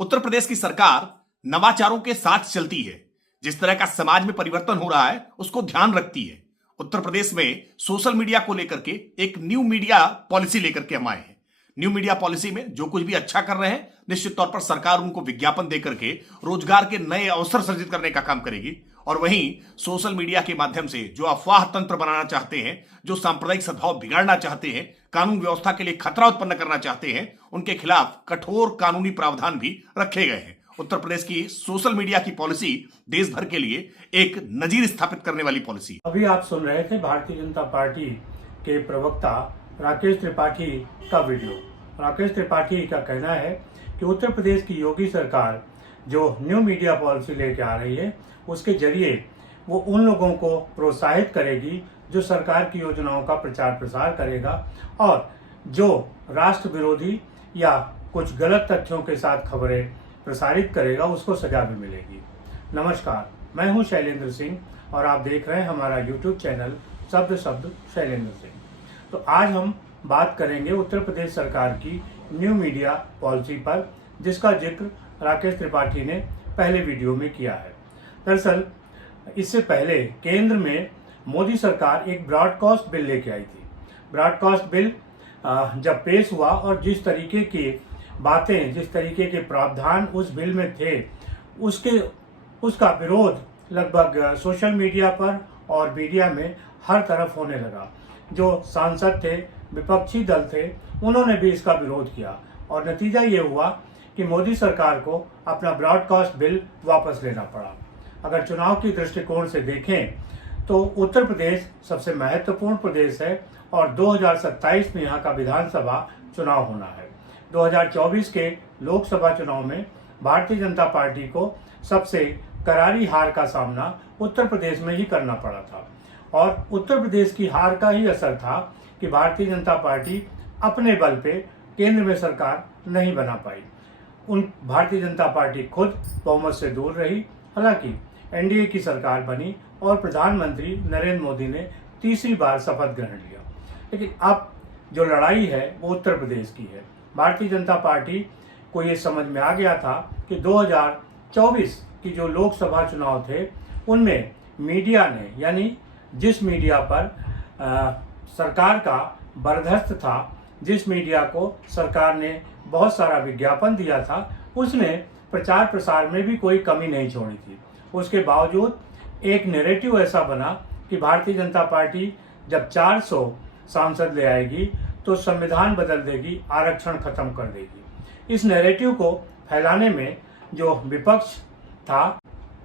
उत्तर प्रदेश की सरकार नवाचारों के साथ चलती है। जिस तरह का समाज में परिवर्तन हो रहा है उसको ध्यान रखती है। उत्तर प्रदेश में सोशल मीडिया को लेकर के एक न्यू मीडिया पॉलिसी लेकर के हम आए हैं। न्यू मीडिया पॉलिसी में जो कुछ भी अच्छा कर रहे हैं, निश्चित तौर पर सरकार उनको विज्ञापन देकर के रोजगार के नए अवसर सृजित करने का काम करेगी। और वहीं सोशल मीडिया के माध्यम से जो अफवाह तंत्र बनाना चाहते हैं, जो सांप्रदायिक सद्भाव बिगाड़ना चाहते हैं, कानून व्यवस्था के लिए खतरा उत्पन्न करना चाहते हैं, उनके खिलाफ कठोर कानूनी प्रावधान भी रखे गए हैं। उत्तर प्रदेश की सोशल मीडिया की पॉलिसी देश भर के लिए एक नजीर स्थापित करने वाली पॉलिसी। अभी आप सुन रहे थे भारतीय जनता पार्टी के प्रवक्ता राकेश त्रिपाठी का वीडियो। राकेश त्रिपाठी का कहना है कि उत्तर प्रदेश की योगी सरकार जो न्यू मीडिया पॉलिसी लेके आ रही है, उसके जरिए वो उन लोगों को प्रोत्साहित करेगी जो सरकार की योजनाओं का प्रचार प्रसार करेगा, और जो राष्ट्र विरोधी या कुछ गलत तथ्यों के साथ खबरें प्रसारित करेगा उसको सजा भी मिलेगी। नमस्कार, मैं हूं शैलेंद्र सिंह और आप देख रहे हैं हमारा यूट्यूब चैनल शब्द शब्द शैलेंद्र सिंह। तो आज हम बात करेंगे उत्तर प्रदेश सरकार की न्यू मीडिया पॉलिसी पर, जिसका जिक्र राकेश त्रिपाठी ने पहले वीडियो में किया है। दरअसल इससे पहले केंद्र में मोदी सरकार एक ब्रॉडकास्ट बिल लेके आई थी। ब्रॉडकास्ट बिल जब पेश हुआ और जिस तरीके की बातें, जिस तरीके के प्रावधान उस बिल में थे, उसका विरोध लगभग सोशल मीडिया पर और मीडिया में हर तरफ होने लगा। जो सांसद थे, विपक्षी दल थे, उन्होंने भी इसका विरोध किया और नतीजा ये हुआ कि मोदी सरकार को अपना ब्रॉडकास्ट बिल वापस लेना पड़ा। अगर चुनाव की दृष्टिकोण से देखें तो उत्तर प्रदेश सबसे महत्वपूर्ण प्रदेश है और 2027 में यहाँ का विधानसभा चुनाव होना है। 2024 के लोकसभा चुनाव में भारतीय जनता पार्टी को सबसे करारी हार का सामना उत्तर प्रदेश में ही करना पड़ा था, और उत्तर प्रदेश की हार का ही असर था कि भारतीय जनता पार्टी अपने बल पे केंद्र में सरकार नहीं बना पाई। भारतीय जनता पार्टी खुद बहुमत से दूर रही। हालांकि एनडीए की सरकार बनी और प्रधानमंत्री नरेंद्र मोदी ने तीसरी बार शपथ ग्रहण लिया। लेकिन अब जो लड़ाई है वो उत्तर प्रदेश की है। भारतीय जनता पार्टी को ये समझ में आ गया था कि 2024 की जो लोकसभा चुनाव थे उनमें मीडिया ने, यानी जिस मीडिया पर सरकार का बर्दाश्त था, जिस मीडिया को सरकार ने बहुत सारा विज्ञापन दिया था, उसने प्रचार प्रसार में भी कोई कमी नहीं छोड़ी थी। उसके बावजूद एक नैरेटिव ऐसा बना कि भारतीय जनता पार्टी जब 400 सांसद ले आएगी तो संविधान बदल देगी, आरक्षण खत्म कर देगी। इस नैरेटिव को फैलाने में जो विपक्ष था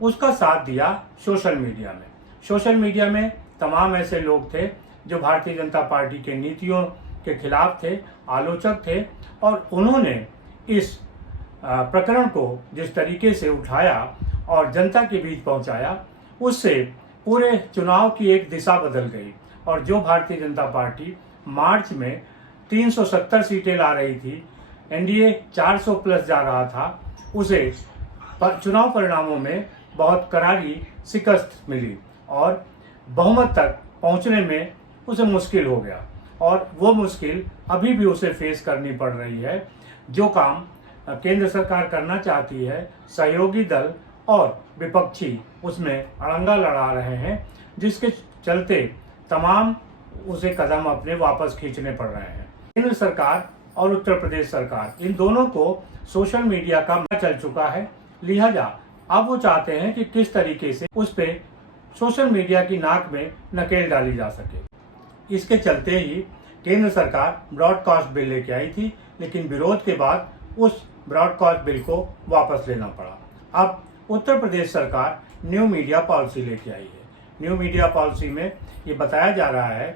उसका साथ दिया सोशल मीडिया में। सोशल मीडिया में तमाम ऐसे लोग थे जो भारतीय जनता पार्टी के नीतियों के खिलाफ थे, आलोचक थे, और उन्होंने इस प्रकरण को जिस तरीके से उठाया और जनता के बीच पहुंचाया, उससे पूरे चुनाव की एक दिशा बदल गई। और जो भारतीय जनता पार्टी मार्च में 370 सीटें ला रही थी, एनडीए 400 प्लस जा रहा था, उसे चुनाव परिणामों में बहुत करारी शिकस्त मिली और बहुमत तक पहुंचने में उसे मुश्किल हो गया। और वो मुश्किल अभी भी उसे फेस करनी पड़ रही है। जो काम केंद्र सरकार करना चाहती है, सहयोगी दल और विपक्षी उसमें अड़ंगा लड़ा रहे हैं, जिसके चलते तमाम उसे कदम अपने वापस खींचने पड़ रहे हैं। केंद्र सरकार और उत्तर प्रदेश सरकार, इन दोनों को सोशल मीडिया का पता चल चुका है। लिहाजा अब वो चाहते हैं कि किस तरीके से उस पे सोशल मीडिया की नाक में नकेल डाली जा सके। इसके चलते ही केंद्र सरकार ब्रॉडकास्ट बिल लेके आई थी, लेकिन विरोध के बाद उस ब्रॉडकास्ट बिल को वापस लेना पड़ा। अब उत्तर प्रदेश सरकार न्यू मीडिया पॉलिसी लेके आई है। न्यू मीडिया पॉलिसी में ये बताया जा रहा है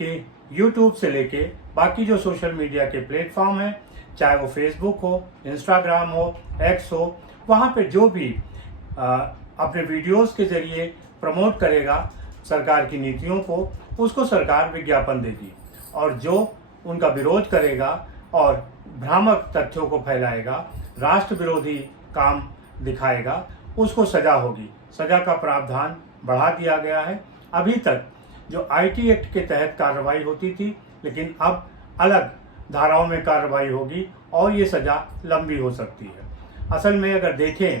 कि यूट्यूब से लेके बाकी जो सोशल मीडिया के प्लेटफॉर्म हैं, चाहे वो फेसबुक हो, इंस्टाग्राम हो, एक्स हो, वहाँ पे जो भी अपने वीडियोस के जरिए प्रमोट करेगा सरकार की नीतियों को, उसको सरकार विज्ञापन देगी, और जो उनका विरोध करेगा और भ्रामक तथ्यों को फैलाएगा, राष्ट्र विरोधी काम दिखाएगा, उसको सजा होगी। सजा का प्रावधान बढ़ा दिया गया है। अभी तक जो आईटी एक्ट के तहत कार्रवाई होती थी, लेकिन अब अलग धाराओं में कार्रवाई होगी और ये सजा लंबी हो सकती है। असल में अगर देखें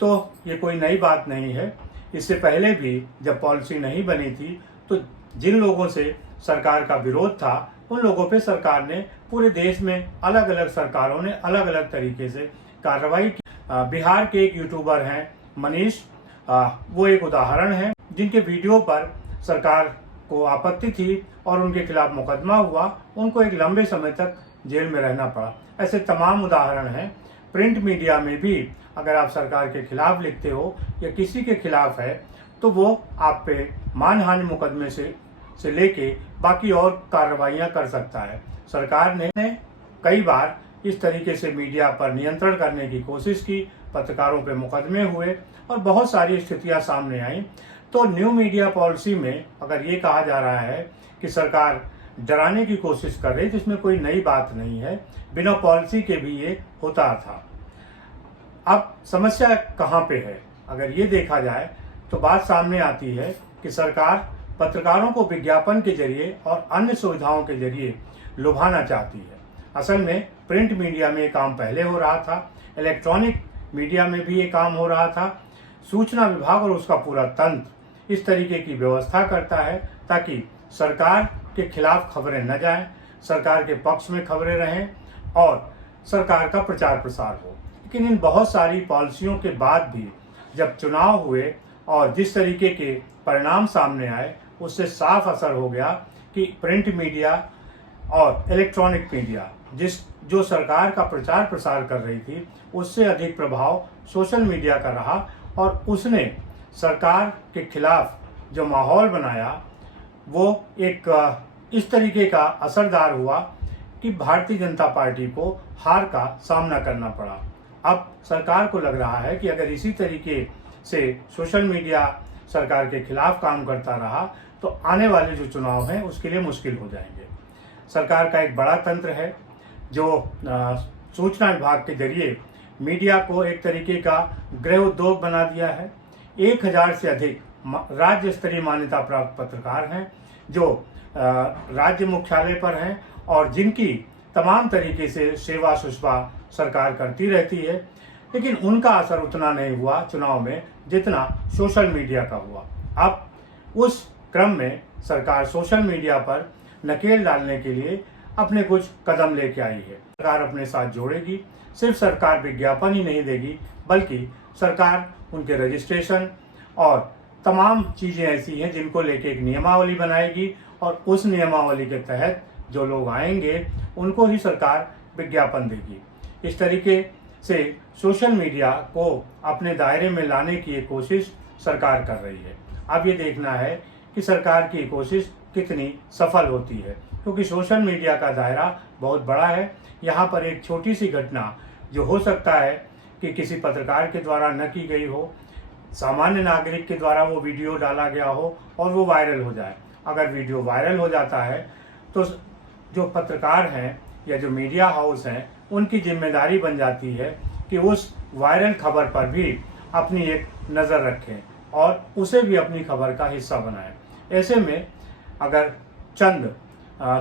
तो ये कोई नई बात नहीं है। इससे पहले भी जब पॉलिसी नहीं बनी थी तो जिन लोगों से सरकार का विरोध था उन लोगों पे सरकार ने, पूरे देश में अलग अलग सरकारों ने अलग अलग तरीके से कार्रवाई की। बिहार के एक यूट्यूबर हैं मनीष, वो एक उदाहरण है जिनके वीडियो पर सरकार को आपत्ति थी और उनके खिलाफ मुकदमा हुआ, उनको एक लंबे समय तक जेल में रहना पड़ा। ऐसे तमाम उदाहरण हैं। प्रिंट मीडिया में भी अगर आप सरकार के खिलाफ लिखते हो या किसी के खिलाफ है तो वो आप पे मानहानि मुकदमे से लेके बाकी और कार्रवाइयां कर सकता है। सरकार ने कई बार इस तरीके से मीडिया पर नियंत्रण करने की कोशिश की, पत्रकारों पे मुकदमे हुए और बहुत सारी स्थितियां सामने आई। तो न्यू मीडिया पॉलिसी में अगर ये कहा जा रहा है कि सरकार डराने की कोशिश कर रही, तो इसमें कोई नई बात नहीं है। बिना पॉलिसी के भी ये होता था। अब समस्या कहाँ पे है? अगर ये देखा जाए तो बात सामने आती है कि सरकार पत्रकारों को विज्ञापन के जरिए और अन्य सुविधाओं के जरिए लुभाना चाहती है। असल में प्रिंट मीडिया में ये काम पहले हो रहा था, इलेक्ट्रॉनिक मीडिया में भी ये काम हो रहा था। सूचना विभाग और उसका पूरा तंत्र इस तरीके की व्यवस्था करता है ताकि सरकार के खिलाफ खबरें न जाएं, सरकार के पक्ष में खबरें रहें और सरकार का प्रचार प्रसार हो। लेकिन इन बहुत सारी पॉलिसियों के बाद भी जब चुनाव हुए और जिस तरीके के परिणाम सामने आए, उससे साफ असर हो गया कि प्रिंट मीडिया और इलेक्ट्रॉनिक मीडिया जो सरकार का प्रचार प्रसार कर रही थी, उससे अधिक प्रभाव सोशल मीडिया का रहा और उसने सरकार के खिलाफ जो माहौल बनाया वो एक इस तरीके का असरदार हुआ कि भारतीय जनता पार्टी को हार का सामना करना पड़ा। अब सरकार को लग रहा है कि अगर इसी तरीके से सोशल मीडिया सरकार के खिलाफ काम करता रहा तो आने वाले जो चुनाव हैं उसके लिए मुश्किल हो जाएंगे। सरकार का एक बड़ा तंत्र है जो सूचना विभाग के जरिए मीडिया को एक तरीके का गृह उद्योग बना दिया है। 1000 से अधिक राज्य स्तरीय मान्यता प्राप्त पत्रकार हैं जो राज्य मुख्यालय पर हैं और जिनकी तमाम तरीके से सेवा सुश्वा सरकार करती रहती है, लेकिन उनका असर उतना नहीं हुआ चुनाव में जितना सोशल मीडिया का हुआ। अब उस क्रम में सरकार सोशल मीडिया पर नकेल डालने के लिए अपने कुछ कदम लेके आई है। सरकार अपने साथ जोड़ेगी। सिर्फ सरकार विज्ञापन ही नहीं देगी बल्कि सरकार उनके रजिस्ट्रेशन और तमाम चीज़ें ऐसी हैं जिनको लेके एक नियमावली बनाएगी और उस नियमावली के तहत जो लोग आएंगे उनको ही सरकार विज्ञापन देगी। इस तरीके से सोशल मीडिया को अपने दायरे में लाने की एक कोशिश सरकार कर रही है। अब ये देखना है कि सरकार की कोशिश कितनी सफल होती है, क्योंकि सोशल मीडिया का दायरा बहुत बड़ा है। यहाँ पर एक छोटी सी घटना जो हो सकता है कि किसी पत्रकार के द्वारा न की गई हो, सामान्य नागरिक के द्वारा वो वीडियो डाला गया हो और वो वायरल हो जाए। अगर वीडियो वायरल हो जाता है तो जो पत्रकार हैं या जो मीडिया हाउस हैं उनकी जिम्मेदारी बन जाती है कि उस वायरल खबर पर भी अपनी एक नज़र रखें और उसे भी अपनी खबर का हिस्सा बनाएं। ऐसे में अगर चंद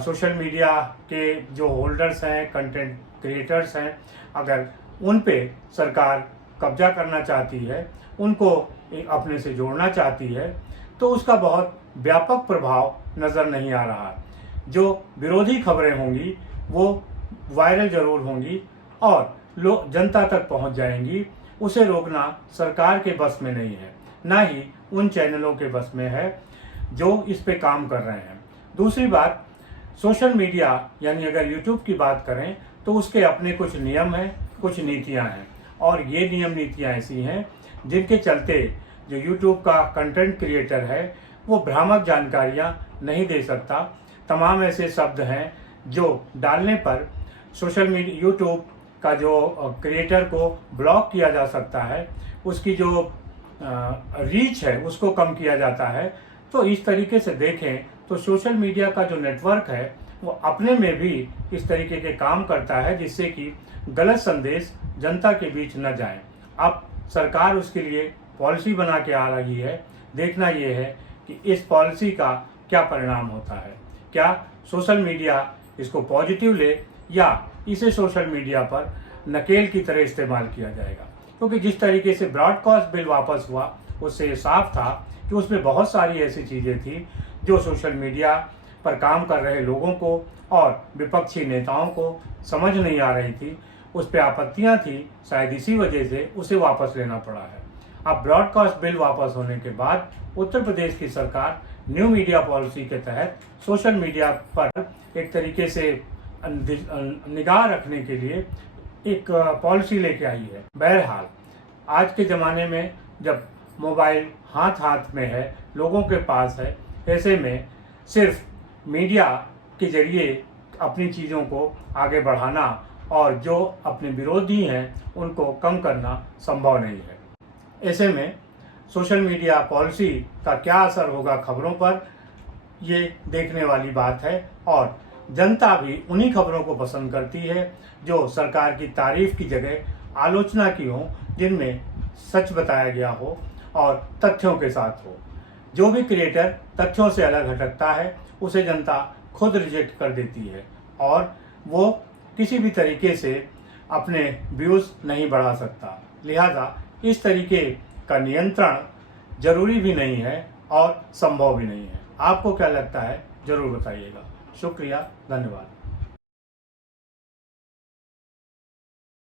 सोशल मीडिया के जो होल्डर्स हैं, कंटेंट क्रिएटर्स हैं, अगर उन पे सरकार कब्जा करना चाहती है, उनको अपने से जोड़ना चाहती है, तो उसका बहुत व्यापक प्रभाव नज़र नहीं आ रहा। जो विरोधी खबरें होंगी वो वायरल जरूर होंगी और लोग जनता तक पहुंच जाएंगी। उसे रोकना सरकार के बस में नहीं है, ना ही उन चैनलों के बस में है जो इस पे काम कर रहे हैं। दूसरी बात, सोशल मीडिया यानी अगर यूट्यूब की बात करें तो उसके अपने कुछ नियम हैं, कुछ नीतियां हैं और ये नियम नीतियां ऐसी हैं जिनके चलते जो यूट्यूब का कंटेंट क्रिएटर है वो भ्रामक जानकारियां नहीं दे सकता। तमाम ऐसे शब्द हैं जो डालने पर सोशल मीडिया यूट्यूब का जो क्रिएटर को ब्लॉक किया जा सकता है, उसकी जो रीच है उसको कम किया जाता है। तो इस तरीके से देखें तो सोशल मीडिया का जो नेटवर्क है वो अपने में भी इस तरीके के काम करता है जिससे कि गलत संदेश जनता के बीच न जाए। अब सरकार उसके लिए पॉलिसी बना के आ रही है। देखना ये है कि इस पॉलिसी का क्या परिणाम होता है। क्या सोशल मीडिया इसको पॉजिटिव ले या इसे सोशल मीडिया पर नकेल की तरह इस्तेमाल किया जाएगा। क्योंकि जिस तरीके से ब्रॉडकास्ट बिल वापस हुआ उससे साफ था कि उसमें बहुत सारी ऐसी चीज़ें थी जो सोशल मीडिया पर काम कर रहे लोगों को और विपक्षी नेताओं को समझ नहीं आ रही थी, उस पर आपत्तियां थी, शायद इसी वजह से उसे वापस लेना पड़ा है। अब ब्रॉडकास्ट बिल वापस होने के बाद उत्तर प्रदेश की सरकार न्यू मीडिया पॉलिसी के तहत सोशल मीडिया पर एक तरीके से निगाह रखने के लिए एक पॉलिसी लेके आई है। बहरहाल आज के ज़माने में जब मोबाइल हाथ हाथ में है, लोगों के पास है, ऐसे में सिर्फ मीडिया के जरिए अपनी चीज़ों को आगे बढ़ाना और जो अपने विरोधी हैं उनको कम करना संभव नहीं है। ऐसे में सोशल मीडिया पॉलिसी का क्या असर होगा खबरों पर, ये देखने वाली बात है। और जनता भी उन्हीं खबरों को पसंद करती है जो सरकार की तारीफ की जगह आलोचना की हो, जिनमें सच बताया गया हो और तथ्यों के साथ हो। जो भी क्रिएटर तथ्यों से अलग हटकता है उसे जनता खुद रिजेक्ट कर देती है और वो किसी भी तरीके से अपने व्यूज़ नहीं बढ़ा सकता। लिहाजा इस तरीके का नियंत्रण जरूरी भी नहीं है और संभव भी नहीं है। आपको क्या लगता है, जरूर बताइएगा। शुक्रिया, धन्यवाद।